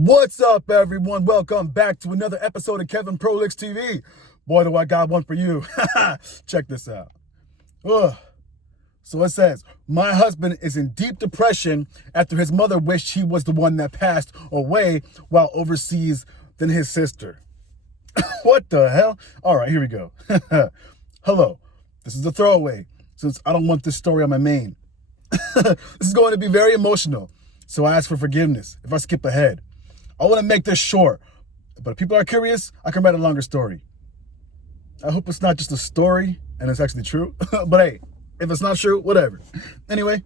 What's up, everyone? Welcome back to another episode of Kevin Prolix TV. Boy, do I got one for you. Check this out. Ugh. So it says, my husband is in deep depression after his mother wished he was the one that passed away while overseas than his sister. What the hell? All right, here we go. Hello. This is a throwaway since I don't want this story on my main. This is going to be very emotional, so I ask for forgiveness if I skip ahead. I want to make this short, but if people are curious, I can write a longer story. I hope it's not just a story and it's actually true, but hey, if it's not true, whatever. Anyway,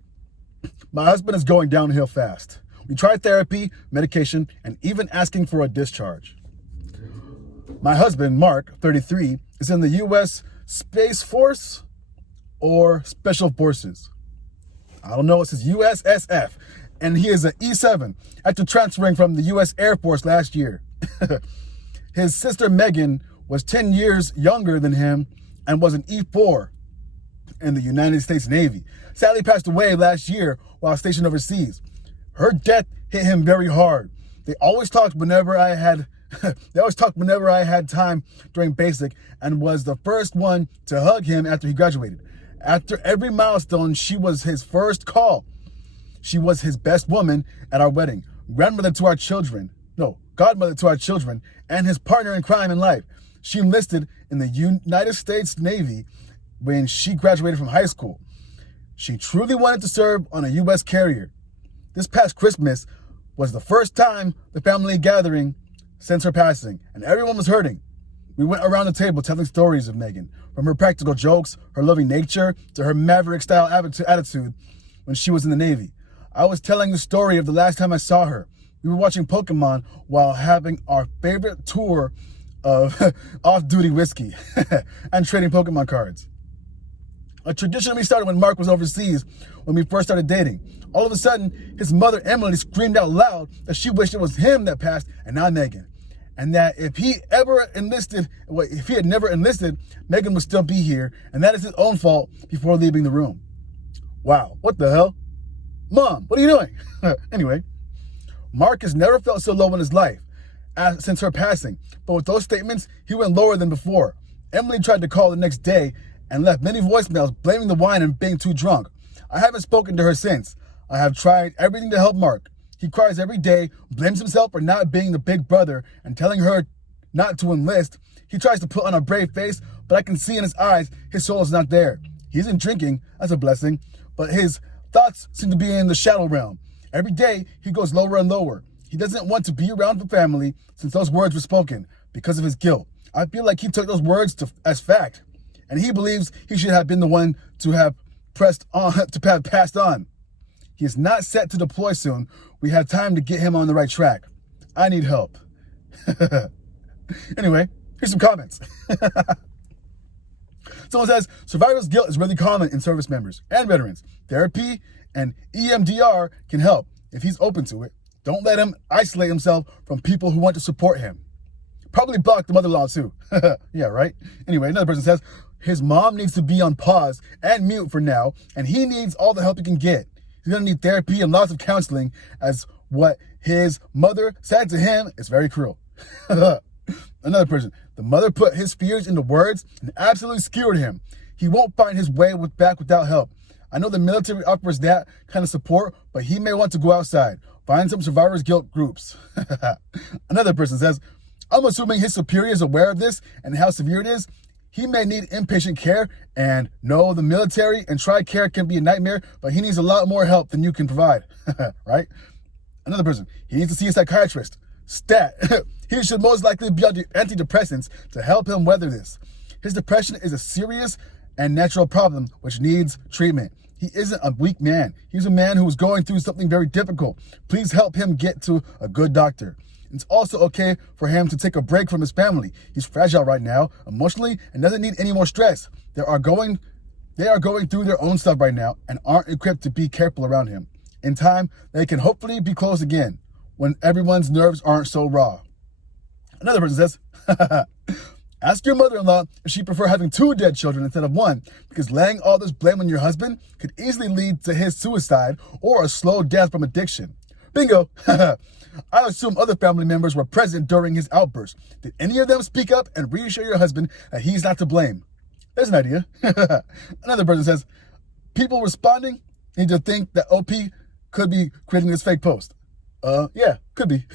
my husband is going downhill fast. We tried therapy, medication, and even asking for a discharge. My husband, Mark, 33, is in the U.S. Space Force or Special Forces. I don't know, it says USSF. And he is an E7 after transferring from the U.S. Air Force last year. His sister Megan was 10 years younger than him and was an E4 in the United States Navy. Sadly passed away last year while stationed overseas. Her death hit him very hard. They always talked whenever I had time during basic, and was the first one to hug him after he graduated. After every milestone, she was his first call. She was his best woman at our wedding, godmother to our children, and his partner in crime in life. She enlisted in the United States Navy when she graduated from high school. She truly wanted to serve on a U.S. carrier. This past Christmas was the first time the family gathering since her passing, and everyone was hurting. We went around the table telling stories of Megan, from her practical jokes, her loving nature, to her maverick-style attitude when she was in the Navy. I was telling the story of the last time I saw her. We were watching Pokemon while having our favorite tour of off-duty whiskey and trading Pokemon cards. A tradition we started when Mark was overseas when we first started dating. All of a sudden, his mother, Emily, screamed out loud that she wished it was him that passed and not Megan. And that if he had never enlisted, Megan would still be here, and that is his own fault before leaving the room. Wow, what the hell? Mom, what are you doing? Anyway, Mark has never felt so low in his life since her passing, but with those statements, he went lower than before. Emily tried to call the next day and left many voicemails blaming the wine and being too drunk. I haven't spoken to her since. I have tried everything to help Mark. He cries every day, blames himself for not being the big brother and telling her not to enlist. He tries to put on a brave face, but I can see in his eyes his soul is not there. He isn't drinking, that's a blessing, but his thoughts seem to be in the shadow realm. Every day, he goes lower and lower. He doesn't want to be around the family since those words were spoken because of his guilt. I feel like he took those words as fact, and he believes he should have been the one to have passed on. He is not set to deploy soon. We have time to get him on the right track. I need help. Anyway, here's some comments. Someone says, survivor's guilt is really common in service members and veterans. Therapy and EMDR can help if he's open to it. Don't let him isolate himself from people who want to support him. Probably block the mother-in-law too. Yeah, right? Anyway, another person says, his mom needs to be on pause and mute for now, and he needs all the help he can get. He's going to need therapy and lots of counseling, as what his mother said to him is very cruel. Another person, the mother put his fears into words and absolutely skewered him. He won't find his way back without help. I know the military offers that kind of support, but he may want to go outside. Find some survivor's guilt groups. Another person says, I'm assuming his superior is aware of this and how severe it is. He may need inpatient care, and no, the military and TRICARE can be a nightmare, but he needs a lot more help than you can provide, right? Another person, he needs to see a psychiatrist. Stat, he should most likely be on antidepressants to help him weather this. His depression is a serious and natural problem which needs treatment. He isn't a weak man. He's a man who is going through something very difficult. Please help him get to a good doctor. It's also okay for him to take a break from his family. He's fragile right now, emotionally, and doesn't need any more stress. They are going through their own stuff right now and aren't equipped to be careful around him. In time, they can hopefully be close again when everyone's nerves aren't so raw. Another person says, ask your mother-in-law if she prefer having 2 dead children instead of 1, because laying all this blame on your husband could easily lead to his suicide or a slow death from addiction. Bingo. I assume other family members were present during his outburst. Did any of them speak up and reassure your husband that he's not to blame? There's an idea. Another person says, people responding need to think that OP could be creating this fake post. Yeah, could be.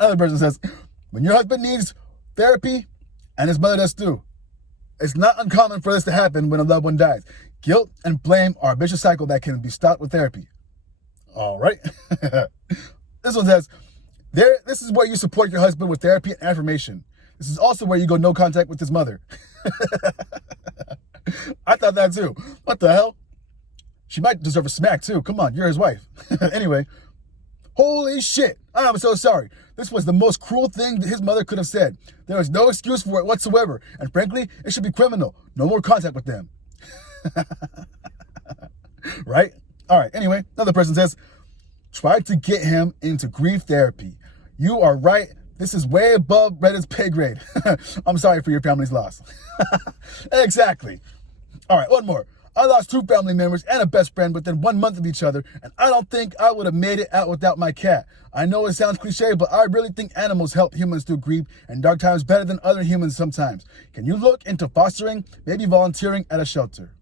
Another person says, when your husband needs therapy, and his mother does too, it's not uncommon for this to happen when a loved one dies. Guilt and blame are a vicious cycle that can be stopped with therapy. All right. This one says, this is where you support your husband with therapy and affirmation. This is also where you go no contact with his mother. I thought that too. What the hell? She might deserve a smack too. Come on, you're his wife. Anyway, holy shit. I'm so sorry. This was the most cruel thing that his mother could have said. There was no excuse for it whatsoever. And frankly, it should be criminal. No more contact with them. Right? All right. Anyway, another person says, try to get him into grief therapy. You are right. This is way above Reddit's pay grade. I'm sorry for your family's loss. Exactly. All right, one more. I lost 2 family members and a best friend within 1 month of each other, and I don't think I would have made it out without my cat. I know it sounds cliche, but I really think animals help humans through grief and dark times better than other humans sometimes. Can you look into fostering, maybe volunteering at a shelter?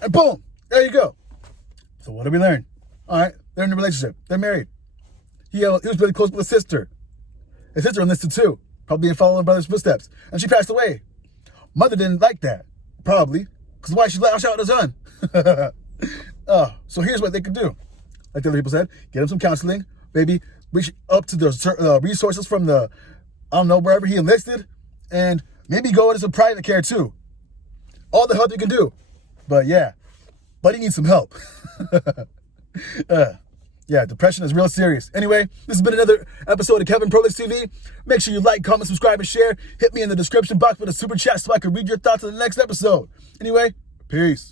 And boom, there you go. So what did we learn? All right, they're in a relationship. They're married. He was really close with his sister. His sister enlisted too, probably in following brother's footsteps. And she passed away. Mother didn't like that, probably. Because why she lash out at her son? So here's what they could do. Like the other people said, get him some counseling. Maybe reach up to the resources from the, I don't know, wherever he enlisted. And maybe go into some private care too. All the help you can do. But yeah, buddy needs some help. Yeah, depression is real serious. Anyway, this has been another episode of Kevin Prolix TV. Make sure you like, comment, subscribe, and share. Hit me in the description box with a super chat so I can read your thoughts on the next episode. Anyway, peace.